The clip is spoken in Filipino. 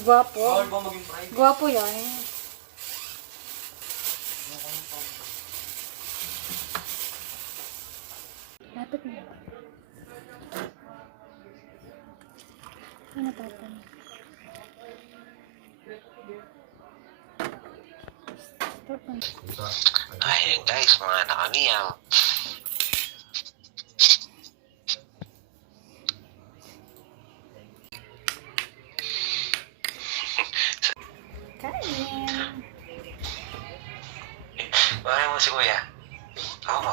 Gwapo. Bawal ba maging private? Gwapo yan. Lapit mo. Ano papa? Ayan guys, mga nakamiyaw. Kain. Bakit mo si kuya? Ako mo.